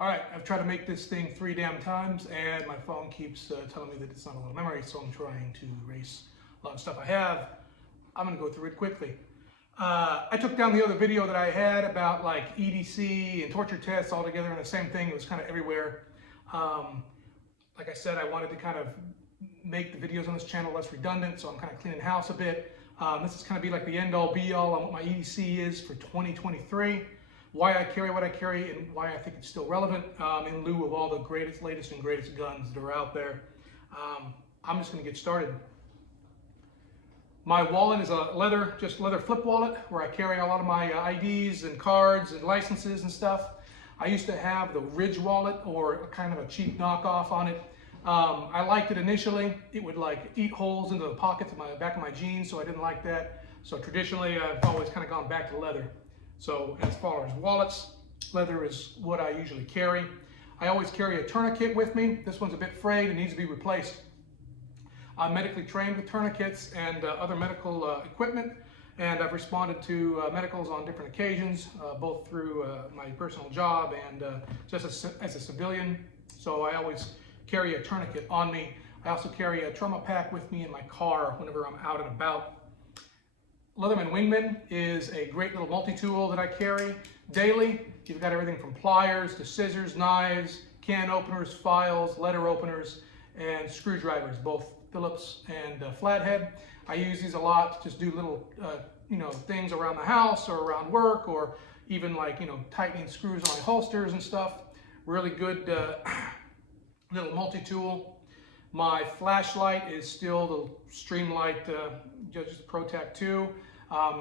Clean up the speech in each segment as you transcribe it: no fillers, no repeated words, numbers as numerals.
All right, I've tried to make this thing 3 damn times, and my phone keeps telling me that it's not a lot of memory, so I'm trying to erase a lot of stuff I have. I'm gonna go through it quickly. I took down the other video that I had about like EDC and torture tests all together in the same thing. It was kind of everywhere. Like I said, I wanted to kind of make the videos on this channel less redundant, so I'm kind of cleaning house a bit. This is kind of be like the end-all be-all on what my EDC is for 2023. Why I carry what I carry and why I think it's still relevant in lieu of all the greatest, latest, and greatest guns that are out there. I'm just going to get started. My wallet is a leather flip wallet where I carry a lot of my IDs and cards and licenses and stuff. I used to have the Ridge wallet, or kind of a cheap knockoff on it. I liked it initially. It would like eat holes into the pockets of my back of my jeans, so I didn't like that. So traditionally, I've always kind of gone back to leather. So as far as wallets, leather is what I usually carry. I always carry a tourniquet with me. This one's a bit frayed and needs to be replaced. I'm medically trained with tourniquets and other medical equipment, and I've responded to medicals on different occasions, both through my personal job and just as a civilian. So I always carry a tourniquet on me. I also carry a trauma pack with me in my car whenever I'm out and about. Leatherman Wingman is a great little multi-tool that I carry daily. You've got everything from pliers to scissors, knives, can openers, files, letter openers, and screwdrivers, both Phillips and flathead. I use these a lot to just do little things around the house or around work, or even like tightening screws on holsters and stuff. Really good little multi-tool. My flashlight is still the Streamlight Judge's ProTac 2.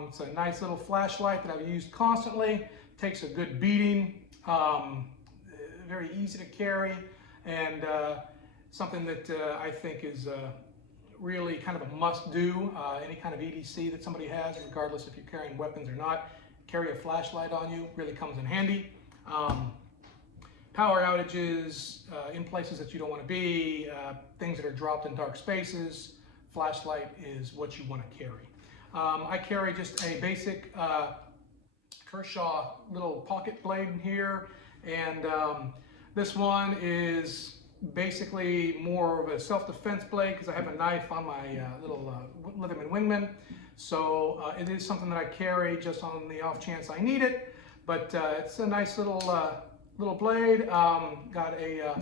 It's a nice little flashlight that I've used constantly. Takes a good beating. Very easy to carry, and something that I think is really kind of a must-do. Any kind of EDC that somebody has, regardless if you're carrying weapons or not, carry a flashlight on you. Really comes in handy. Power outages, in places that you don't want to be, things that are dropped in dark spaces, flashlight is what you want to carry. I carry just a basic Kershaw little pocket blade here, and this one is basically more of a self-defense blade because I have a knife on my little Leatherman Wingman. So it is something that I carry just on the off chance I need it, but it's a nice little blade. Got a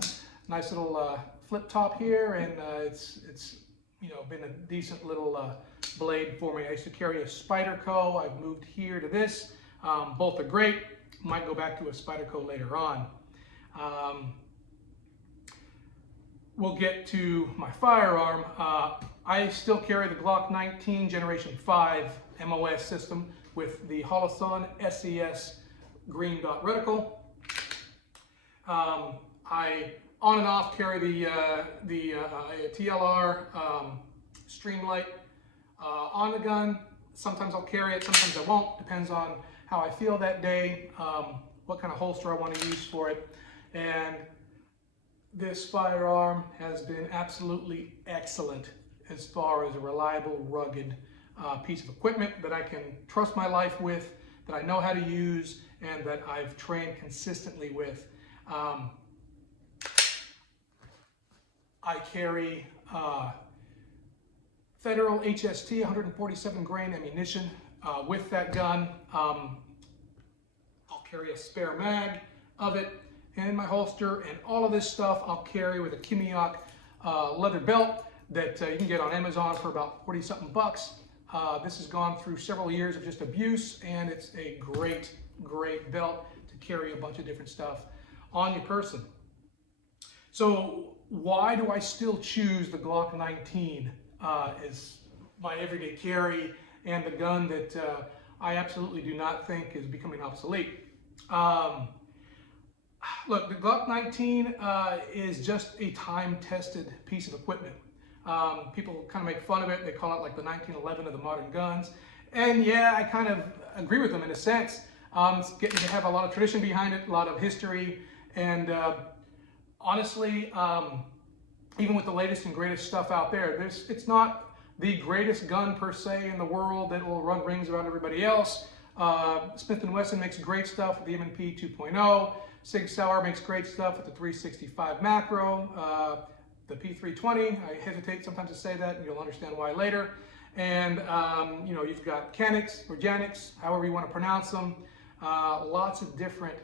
nice little flip top here, and it's been a decent little blade for me. I used to carry a Spyderco. I've moved here to this. Both are great. Might go back to a Spyderco later on. We'll get to my firearm. I still carry the Glock 19 Generation 5 MOS system with the Holosun SES green dot reticle. I on and off carry the TLR Streamlight on the gun. Sometimes I'll carry it, sometimes I won't. Depends on how I feel that day, what kind of holster I want to use for it. And this firearm has been absolutely excellent as far as a reliable, rugged piece of equipment that I can trust my life with, that I know how to use, and that I've trained consistently with. I carry Federal HST 147 grain ammunition with that gun. I'll carry a spare mag of it in my holster, and all of this stuff I'll carry with a Kimiok leather belt that you can get on Amazon for about 40-something bucks. This has gone through several years of just abuse, and it's a great belt to carry a bunch of different stuff on your person. So why do I still choose the Glock 19 as my everyday carry, and the gun that I absolutely do not think is becoming obsolete? Look, the Glock 19 is just a time-tested piece of equipment. People kind of make fun of it. They call it like the 1911 of the modern guns. And yeah, I kind of agree with them in a sense. It's getting to have a lot of tradition behind it, a lot of history, and honestly, even with the latest and greatest stuff out there, it's not the greatest gun per se in the world that will run rings around everybody else. Smith & Wesson makes great stuff with the M&P 2.0. Sig Sauer makes great stuff with the 365 macro. The P320, I hesitate sometimes to say that, and you'll understand why later. And you know, you've got Canix or Janix, however you want to pronounce them. Lots of different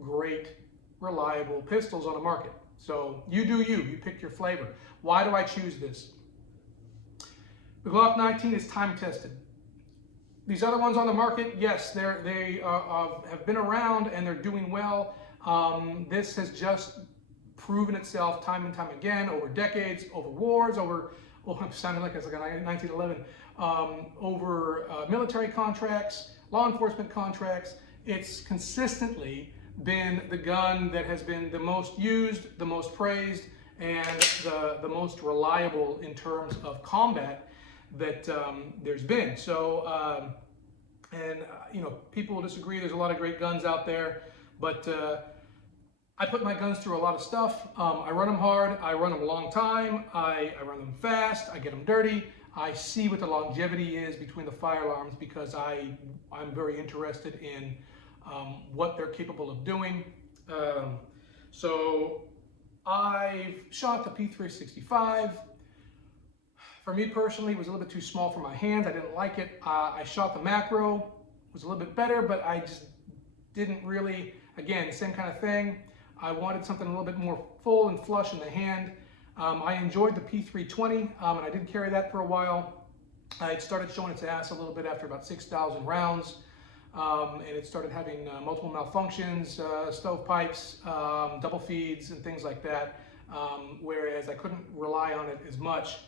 great, reliable pistols on the market. So you do you. You pick your flavor. Why do I choose this? The Glock 19 is time tested. These other ones on the market, yes, they have been around and they're doing well. This has just proven itself time and time again over decades, over wars, over, oh, I'm sounding like it's like 1911, over military contracts, law enforcement contracts. It's consistently been the gun that has been the most used, the most praised, and the most reliable in terms of combat that there's been. So, you know, people will disagree. There's a lot of great guns out there, but I put my guns through a lot of stuff. I run them hard. I run them a long time. I run them fast. I get them dirty. I see what the longevity is between the firearms because I'm very interested in what they're capable of doing. So I've shot the P365. For me personally, it was a little bit too small for my hands. I didn't like it. I shot the macro. It was a little bit better, but I just didn't really, again, same kind of thing. I wanted something a little bit more full and flush in the hand. I enjoyed the P320, and I did carry that for a while. It started showing its ass a little bit after about 6,000 rounds, and it started having multiple malfunctions, stovepipes, double feeds, and things like that, whereas I couldn't rely on it as much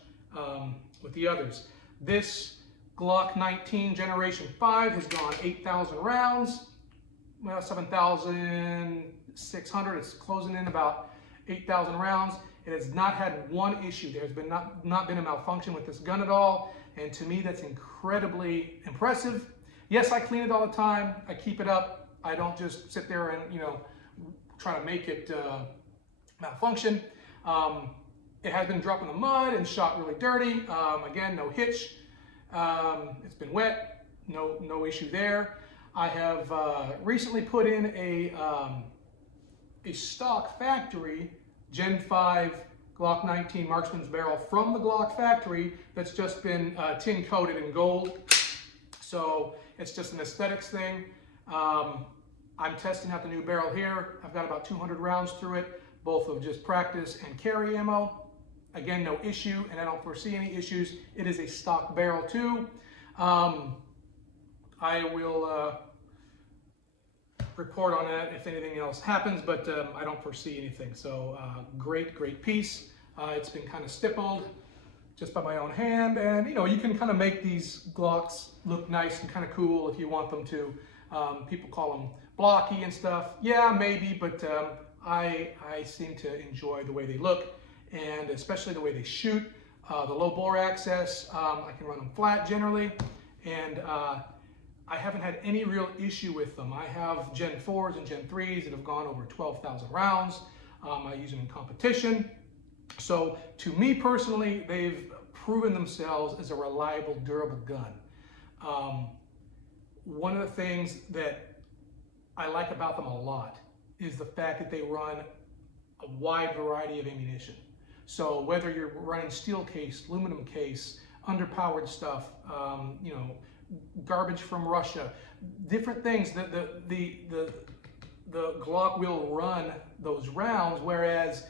with the others. This Glock 19 Generation 5 has gone 8,000 rounds, well, 7,600. It's closing in about 8,000 rounds. It has not had one issue. There's been not been a malfunction with this gun at all, and to me that's incredibly impressive. Yes, I clean it all the time. I keep it up. I don't just sit there and, you know, try to make it malfunction. It has been dropped in the mud and shot really dirty. Again, no hitch. It's been wet. No issue there. I have recently put in a stock factory Gen 5 Glock 19 Marksman's barrel from the Glock factory that's just been tin coated in gold. So it's just an aesthetics thing. I'm testing out the new barrel here. I've got about 200 rounds through it, both of just practice and carry ammo. Again, no issue, and I don't foresee any issues. It is a stock barrel too. I will report on that if anything else happens, but I don't foresee anything. So great piece. It's been kind of stippled just by my own hand, and you know, you can kind of make these Glocks look nice and kind of cool if you want them to. People call them blocky and stuff. Yeah, maybe, but I seem to enjoy the way they look, and especially the way they shoot. The low bore access, I can run them flat generally, and I haven't had any real issue with them. I have Gen 4s and Gen 3s that have gone over 12,000 rounds. I use them in competition. So to me personally, they've proven themselves as a reliable, durable gun. One of the things that I like about them a lot is the fact that they run a wide variety of ammunition. So whether you're running steel case, aluminum case, underpowered stuff, you know, garbage from Russia, different things, the Glock will run those rounds, whereas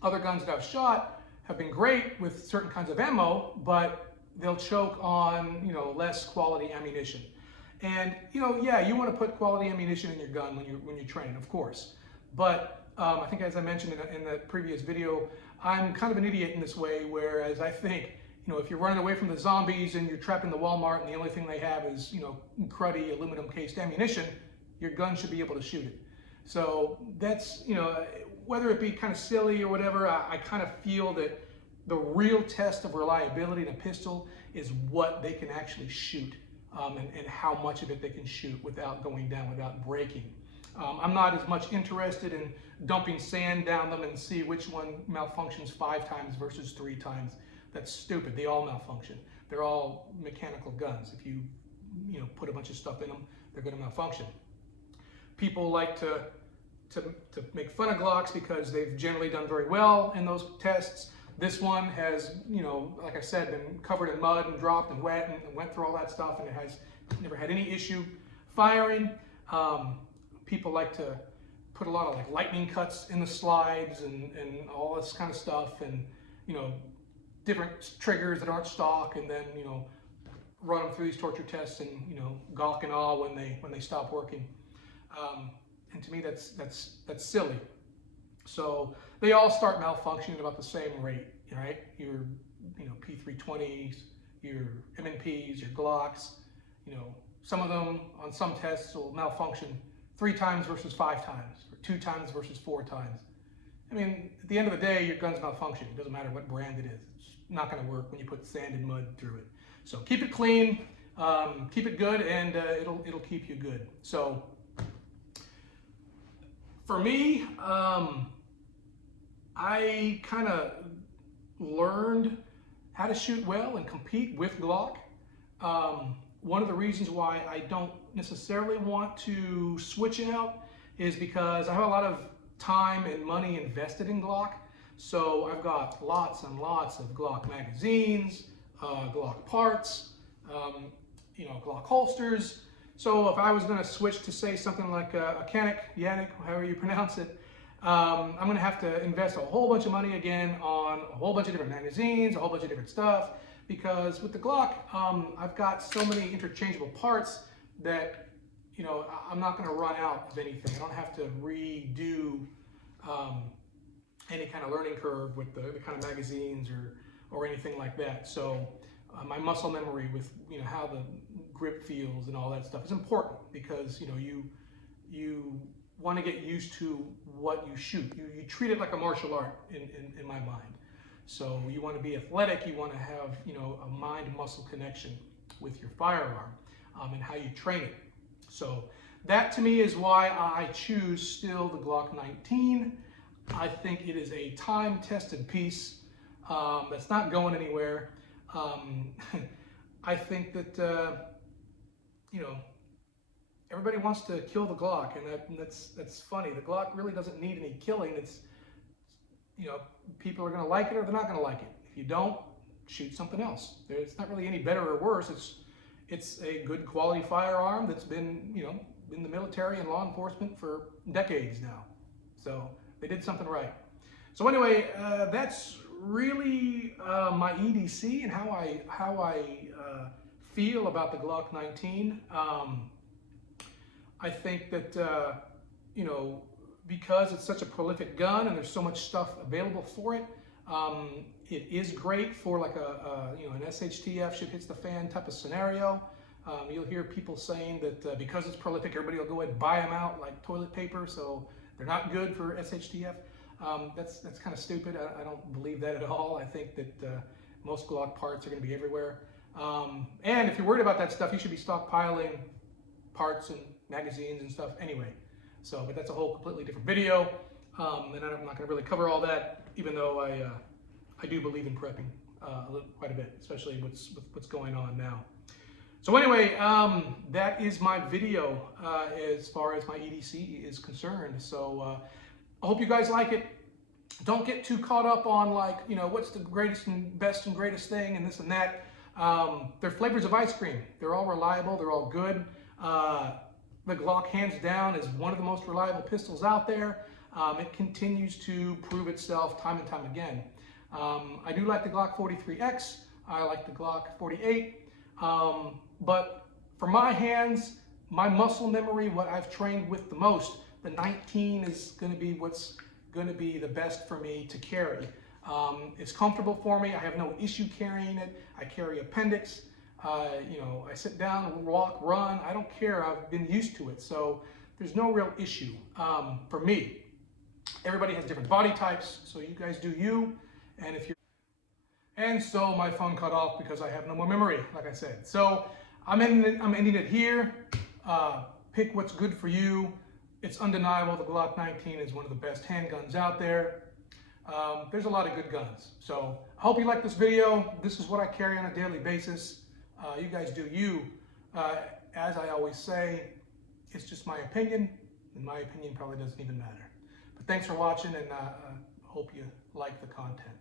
other guns that I've shot have been great with certain kinds of ammo, but they'll choke on, you know, less quality ammunition. And you know, yeah, you want to put quality ammunition in your gun when you're training, of course. But I think, as I mentioned in the previous video, I'm kind of an idiot in this way, whereas I think, you know, if you're running away from the zombies and you're trapped in the Walmart and the only thing they have is, you know, cruddy aluminum cased ammunition, your gun should be able to shoot it. So that's, you know, whether it be kind of silly or whatever, I kind of feel that the real test of reliability in a pistol is what they can actually shoot, and how much of it they can shoot without going down, without breaking. I'm not as much interested in dumping sand down them and see which one malfunctions 5 times versus 3 times. That's stupid. They all malfunction. They're all mechanical guns. If you put a bunch of stuff in them, they're going to malfunction. People like to make fun of Glocks because they've generally done very well in those tests. This one has, you know, like I said, been covered in mud and dropped and wet and went through all that stuff, and it has never had any issue firing. People like to put a lot of like lightning cuts in the slides and all this kind of stuff, and you know, different triggers that aren't stock, and then you know, run them through these torture tests and you know, gawk and awe when they stop working. And to me, that's silly. So they all start malfunctioning at about the same rate, right? Your P320s, your M&Ps, your Glocks. You know, some of them on some tests will malfunction 3 times versus 5 times, or 2 times versus 4 times. I mean, at the end of the day, your gun's malfunctioning. It doesn't matter what brand it is. It's not going to work when you put sand and mud through it. So keep it clean, keep it good, and it'll keep you good. So for me, I kind of learned how to shoot well and compete with Glock. One of the reasons why I don't necessarily want to switch out is because I have a lot of time and money invested in Glock. So I've got lots and lots of Glock magazines, Glock parts, you know, Glock holsters. So if I was going to switch to say something like a Yannick, however you pronounce it, I'm going to have to invest a whole bunch of money again on a whole bunch of different magazines, a whole bunch of different stuff, because with the Glock, I've got so many interchangeable parts that, you know, I'm not going to run out of anything. I don't have to redo any kind of learning curve with the kind of magazines or anything like that. So my muscle memory with, you know, how the grip feels and all that stuff is important, because, you know, you want to get used to what you shoot. You treat it like a martial art in my mind. So you want to be athletic, you want to have, you know, a mind-muscle connection with your firearm and how you train it. So that to me is why I choose still the Glock 19. I think it is a time-tested piece that's not going anywhere. I think that, you know, everybody wants to kill the Glock, and that's funny. The Glock really doesn't need any killing. It's, you know, people are going to like it or they're not going to like it. If you don't, shoot something else. It's not really any better or worse. It's a good quality firearm that's been, you know, in the military and law enforcement for decades now. So they did something right. So anyway, that's really my EDC and how I feel about the Glock 19. I think that, you know, because it's such a prolific gun and there's so much stuff available for it, it is great for like you know, an SHTF shit hits the fan type of scenario. You'll hear people saying that because it's prolific, everybody will go ahead and buy them out like toilet paper, so they're not good for SHTF. That's kind of stupid. I don't believe that at all. I think that most Glock parts are going to be everywhere. And if you're worried about that stuff, you should be stockpiling parts and magazines and stuff anyway. So, but that's a whole completely different video, and I'm not going to really cover all that, even though I do believe in prepping quite a bit, especially with what's going on now. So anyway, that is my video as far as my EDC is concerned. So I hope you guys like it. Don't get too caught up on, like, you know, what's the greatest and best and greatest thing and this and that. They're flavors of ice cream. They're all reliable. They're all good. The Glock, hands down, is one of the most reliable pistols out there. It continues to prove itself time and time again. I do like the Glock 43X. I like the Glock 48. But for my hands, my muscle memory, what I've trained with the most, the 19 is going to be what's going to be the best for me to carry. It's comfortable for me. I have no issue carrying it. I carry appendix. You know, I sit down, walk, run. I don't care. I've been used to it. So there's no real issue for me. Everybody has different body types, so you guys do you. And if you're... And so my phone cut off because I have no more memory, like I said. So I'm ending it here. Pick what's good for you. It's undeniable the Glock 19 is one of the best handguns out there. There's a lot of good guns. So I hope you like this video. This is what I carry on a daily basis. You guys do you. As I always say, it's just my opinion. in my opinion, probably doesn't even matter. But thanks for watching, and hope you like the content.